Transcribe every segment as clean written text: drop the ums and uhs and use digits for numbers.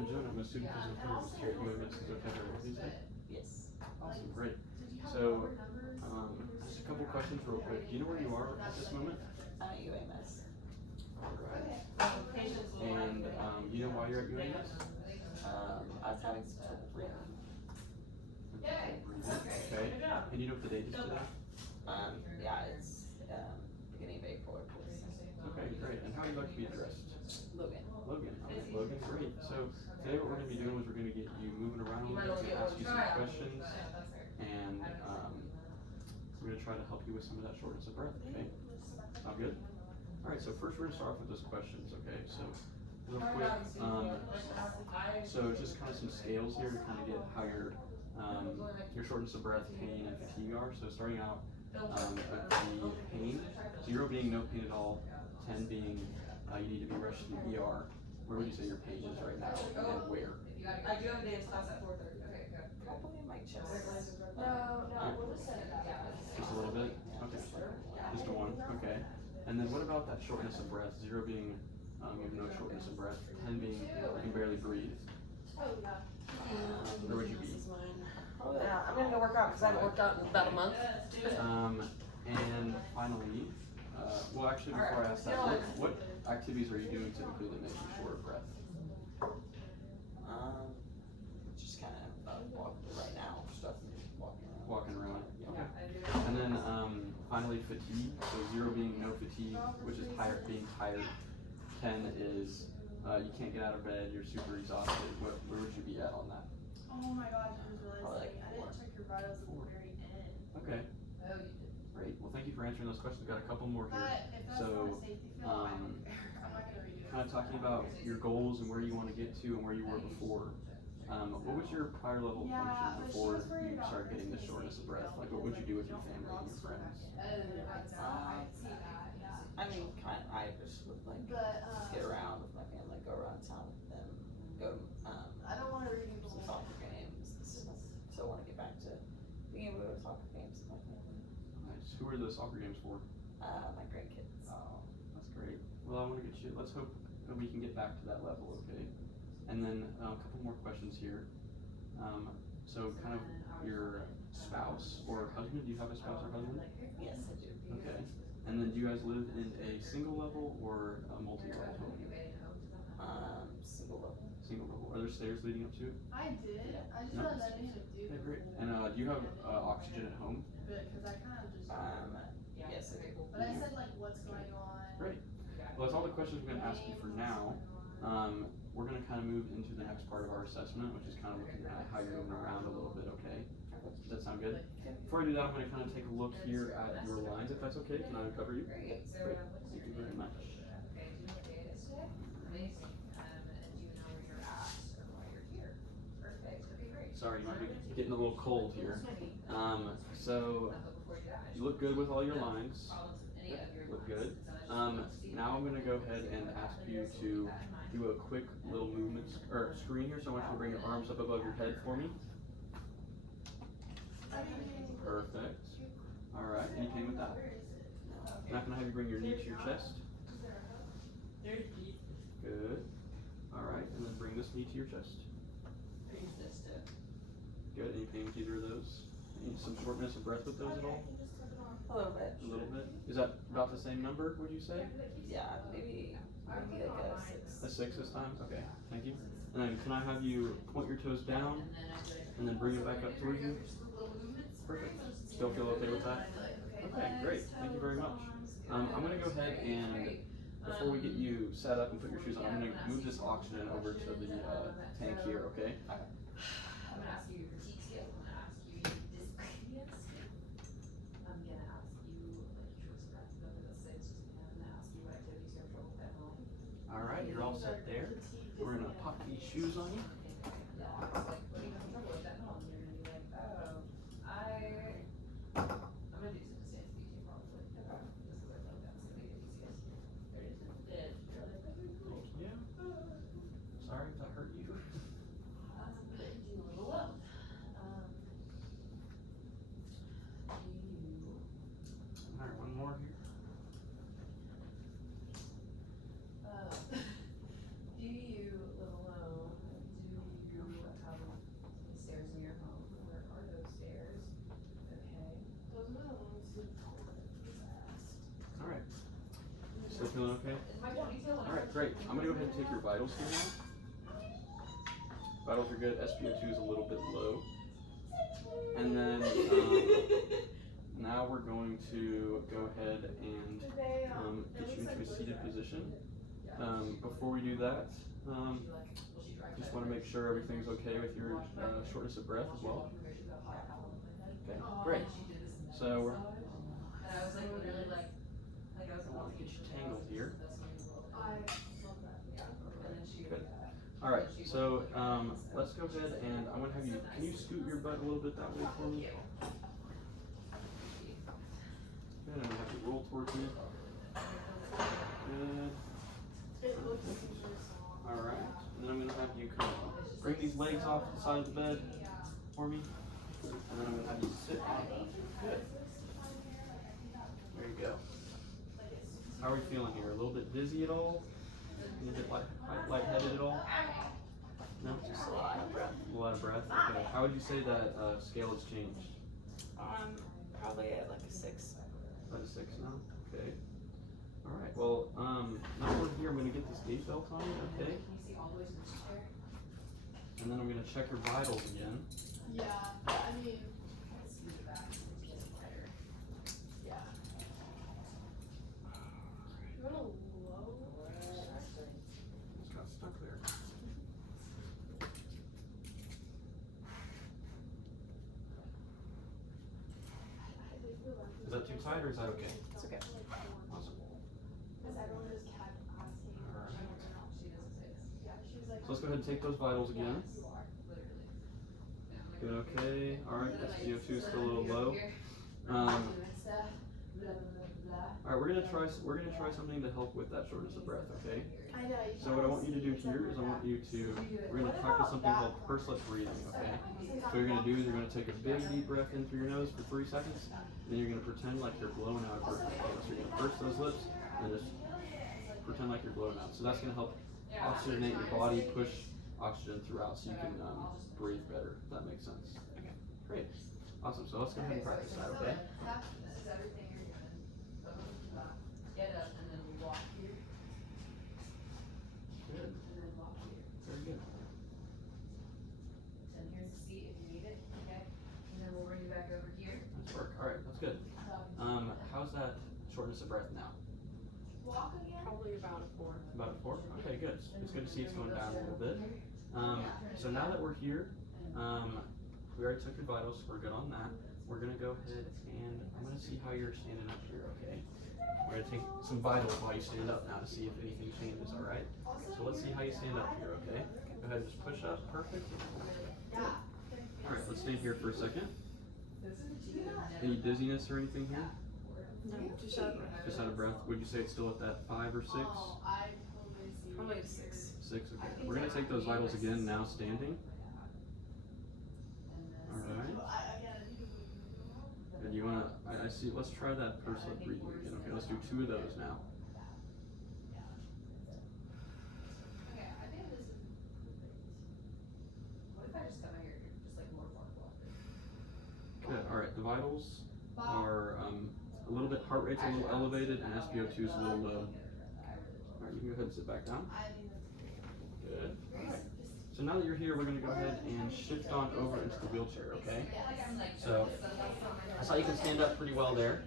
I'm doing. I'm a student physical therapist here at UMS Physical. Yes. Awesome, great. So, just a couple questions real quick. Do you know where you are at this moment? I'm at UMS. All right. And do you know why you're at UMS? I was having some trouble breathing. Okay. And you know what the date is today? Yeah, it's beginning of April. Okay, great. And how would you like to be addressed? Logan. Logan. Okay, Logan, great. So today what we're going to be doing is we're going to get you moving around. We're going to ask you some questions, and we're going to try to help you with some of that shortness of breath. Okay. Sound good? All right. So first we're going to start off with those questions. Okay. So real quick. So just kind of some scales here to kind of get how your shortness of breath, pain, and fatigue are. So starting out with the pain, 0 being no pain at all, 10 being you need to be rushed to the ER. Where would you say your pain is right now, and where? I do have a dance class at 4:30. Okay, good. Probably in my chest. No, we'll just set it up. Just a little bit? Okay. Just a 1? Okay. And then what about that shortness of breath? 0 being you have no shortness of breath, 10 being you can barely breathe. Where would you be? Yeah, I'm gonna go work out because I haven't worked out in about a month. And finally, well, actually, before I ask that, what activities are you doing typically that make you short of breath? Just kind of walking right now, stuff walking around. Walking around. Okay. And then finally, fatigue. So 0 being no fatigue, which is tired, being tired. 10 is you can't get out of bed, you're super exhausted. Where would you be at on that? Oh my gosh, I just realized Like I didn't check your vitals at the very end. Okay. Oh, you did. Great. Well, thank you for answering those questions. We've got a couple more here. But if that's So, not a safety field, I don't care. I'm not gonna redo it. Kind of talking about your goals and where you want to get to and where you were before. What was your prior level of function before you started getting this shortness of breath? Like, what would you do with your family and your friends? I mean, I just would like get around with my family, go around town with them, go to I don't want to redo some soccer games and stuff. So I want to get back to being able to go to soccer games with my family. Nice. Who are those soccer games for? My grandkids. Oh, that's great. Well, I want to get you. Let's hope that we can get back to that level, okay? And then a couple more questions here. So, kind of your spouse or husband. Do you have a spouse or husband? Yes, I do. Okay. And then, do you guys live in a single level or a multi-level home? Single level. Single level. Are there stairs leading up to it? I did. I just No. realized I didn't do Okay, it. great. And do you have oxygen at home? Because I kind of just. Yes, I do. But I said like what's going on. Great. Well, that's all the questions we're going to ask you for now. We're going to kind of move into the next part of our assessment, which is kind of looking at how you're moving around a little bit, okay? Does that sound good? Before I do that, I'm going to kind of take a look here at your lines, if that's okay. Can I uncover you? Great. Thank you very much. Sorry, you might be getting a little cold here. So, you look good with all your lines. Look good. Now I'm going to go ahead and ask you to do a quick little movement or screen here. So I want you to bring your arms up above your head for me. Perfect. All right. Any pain with that? I'm not going to have you bring your knee to your chest. Good. All right. And then bring this knee to your chest. Good. Any pain with either of those? Some shortness of breath with those at all? A little bit. A little bit. Is that about the same number, would you say? Yeah, maybe like a 6. A 6 this time? Okay, thank you. And then can I have you point your toes down and then bring it back up towards you? Perfect. Still feel okay with that? Okay, great. Thank you very much. I'm going to go ahead and, before we get you set up and put your shoes on, I'm going to move this oxygen over to the tank here, okay? I'm gonna ask you your fatigue scale. I'm gonna ask you your dyspnea scale. I'm gonna ask you like your short breath, go to the 6, and I'm gonna ask you what activities you have trouble with at home. All right, you're all set there. We're going to pop these shoes on you. Yeah, it's like when you have trouble with that at home, you're gonna be like, oh, I'm gonna do some stance BT probably. Just because I feel like that's gonna be the easiest. There it is. Thank you. Sorry if that hurt you. Alright, one more here. Do you live alone? Alright, great. I'm gonna go ahead and take your vitals here now. Vitals are good. SpO2 is a little bit low. And then now we're going to go ahead and get you into a seated position. Before we do that, just want to make sure everything's okay with your shortness of breath as well. Okay, great. So we're I don't want to get you tangled here. Good. All right. So let's go ahead and I'm gonna have you. Can you scoot your butt a little bit that way for me? Good. I'm gonna have you roll towards me. Good. All right. And then I'm gonna have you come bring these legs off the side of the bed for me. And then I'm gonna have you sit on them. Good. There you go. How are we feeling here? A little bit dizzy at all? A little bit lightheaded at all? No? Just a lot of breath. A lot of breath? Okay. How would you say that scale has changed? Probably at like a 6. About a 6 now? Okay. Alright, well, now we're here, I'm going to get this gait belt on you, okay? And then I'm going to check your vitals again. Yeah, I mean, yeah. You want to lower it, actually? It's got stuck there. Is that too tight or is that okay? It's okay. Awesome. Because everyone just kept asking. Alright. Yeah, she was like. So let's go ahead and take those vitals again. Good, okay. Alright, SpO2 is still a little low. Alright, we're gonna try something to help with that shortness of breath, okay? I know. So what I want you to do here is we're gonna practice something called purseless breathing, okay? So what you're gonna do is you're gonna take a big deep breath in through your nose for 3 seconds, and then you're gonna pretend like you're blowing out a burp. Okay? So you're gonna purse those lips, and then just pretend like you're blowing out. So that's gonna help oxygenate your body, push oxygen throughout so you can breathe better, if that makes sense. Okay, great. Awesome, so let's go ahead and practice that, okay? This is everything you're doing. Get up and then walk here, Good, and then walk here. very good. And here's the seat if you need it, okay? And then we'll bring you back over here. Nice work, alright, that's good. How's that shortness of breath now? Walk again? Probably about a 4. About a 4? Okay, good. It's good to see it's going down a little bit. So now that we're here, we already took your vitals, so we're good on that. We're gonna go ahead and I'm gonna see how you're standing up here, okay? We're gonna take some vitals while you stand up now to see if anything changes, alright? So let's see how you stand up here, okay? Go ahead and just push up, perfect. Yeah. Alright, let's stay here for a second. Any dizziness or anything here? No, just out of breath. Just out of breath. Would you say it's still at that 5 or 6? Oh, I totally see. Probably a 6. 6, okay. We're gonna take those vitals again, now standing. Alright. And you wanna, I see, let's try that purse lip breathing again. Okay, let's do 2 of those now. Okay, I think this is What if I just come out here, just like more far Good, alright, the vitals are a little bit, heart rate's a little elevated and SpO2 is a little low. Alright, you can go ahead and sit back down. Good. Alright. So now that you're here, we're going to go ahead and shift on over into the wheelchair, okay? So, I saw you can stand up pretty well there.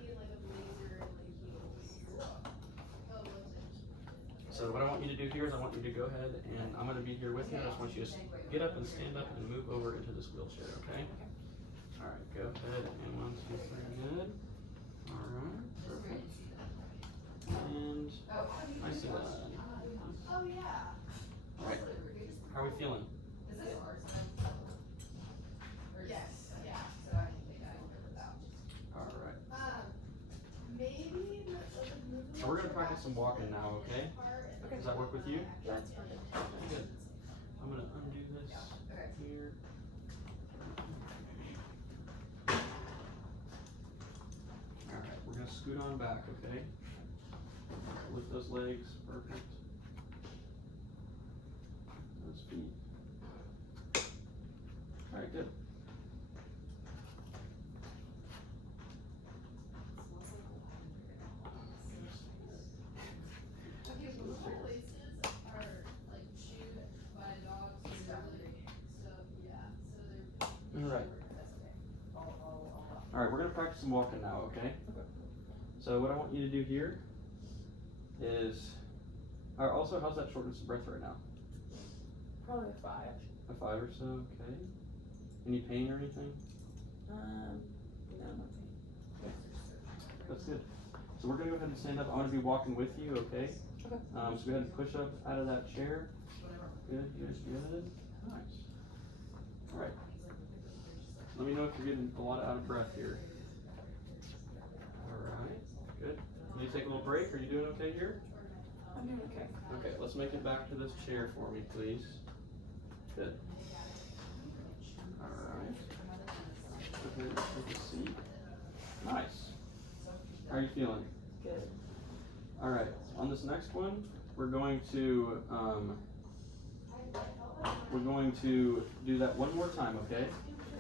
So what I want you to do here is I want you to go ahead and I'm going to be here with you. I just want you to get up and stand up and move over into this wheelchair, okay? Alright, go ahead and 1, 2, 3, good. Alright, perfect. And I see that. Oh, yeah. Alright, how are we feeling? Is this ours? Yes, yeah. So I can think I will without. Alright. Maybe. So we're going to practice some walking now, okay? Does that work with you? That's perfect. Good. I'm going to undo this here. Alright, we're going to scoot on back, okay? Lift those legs, perfect. Those feet. Alright, good. Okay, so the places practice some walking now, okay? Okay. So what I want you to do here is, also, how's that shortness of breath right now? Probably a 5. A 5 or so, okay. Any pain or anything? No, nothing. That's good. So we're gonna go ahead and stand up. I'm gonna be walking with you, okay? Okay. So go ahead and push up out of that chair. Good, good, good. Nice. Alright. Let me know if you're getting a lot out of breath here. Alright, good. Can you take a little break? Are you doing okay here? I'm doing okay. Okay, let's make it back to this chair for me, please. Good. Alright. Go ahead and take a seat. Nice. How are you feeling? Good. Alright, on this next one, we're going to do that one more time, okay?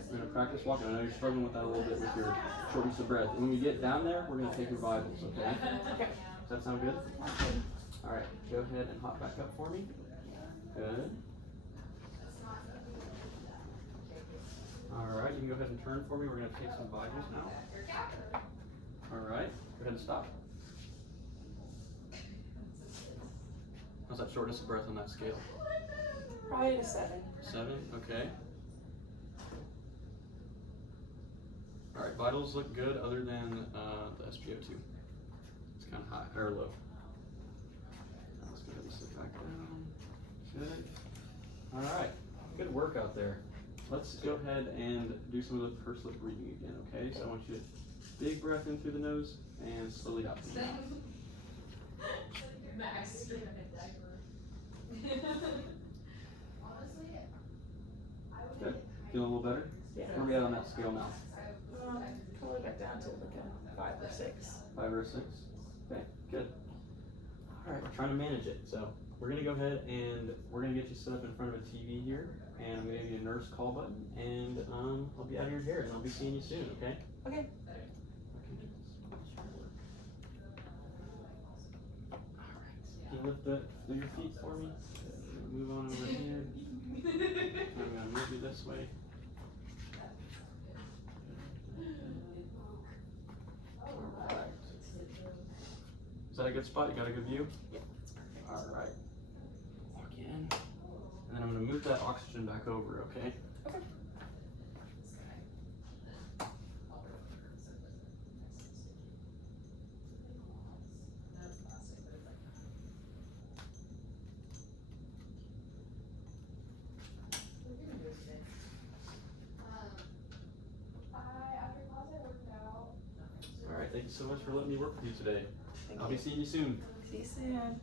We're gonna practice walking. I know you're struggling with that a little bit with your shortness of breath. When we get down there, we're gonna take your vitals, okay? Okay. Does that sound good? Alright, go ahead and hop back up for me. Good. Alright, you can go ahead and turn for me. We're gonna take some vitals now. Alright, go ahead and stop. How's that shortness of breath on that scale? Probably a 7. 7, okay. Alright, vitals look good other than the SpO2. It's kind of high, or low. Now let's go ahead and sit back down. Good. Alright, good work out there. Let's go ahead and do some of the pursed lip breathing again, okay? So I want you to big breath in through the nose and slowly out through the mouth. Max. Good. Feeling a little better? Yeah. Where are we at on that scale now? Probably back down to like a 5 or 6. 5 or 6? Okay, good. Alright, we're trying to manage it. So we're gonna go ahead and we're gonna get you set up in front of a TV here, and I'm gonna give you a nurse call button, and I'll be out of your hair, and I'll be seeing you soon, okay? Okay. Can you lift your feet for me? Move on over here. I'm gonna move you this way. Alright. Is that a good spot? You got a good view? Yeah, that's perfect. Alright. Walk in. And then I'm gonna move that oxygen back over, okay? Okay. Alright, thank you so much for letting me work with you today. Thank I'll you. be seeing you soon. See you soon.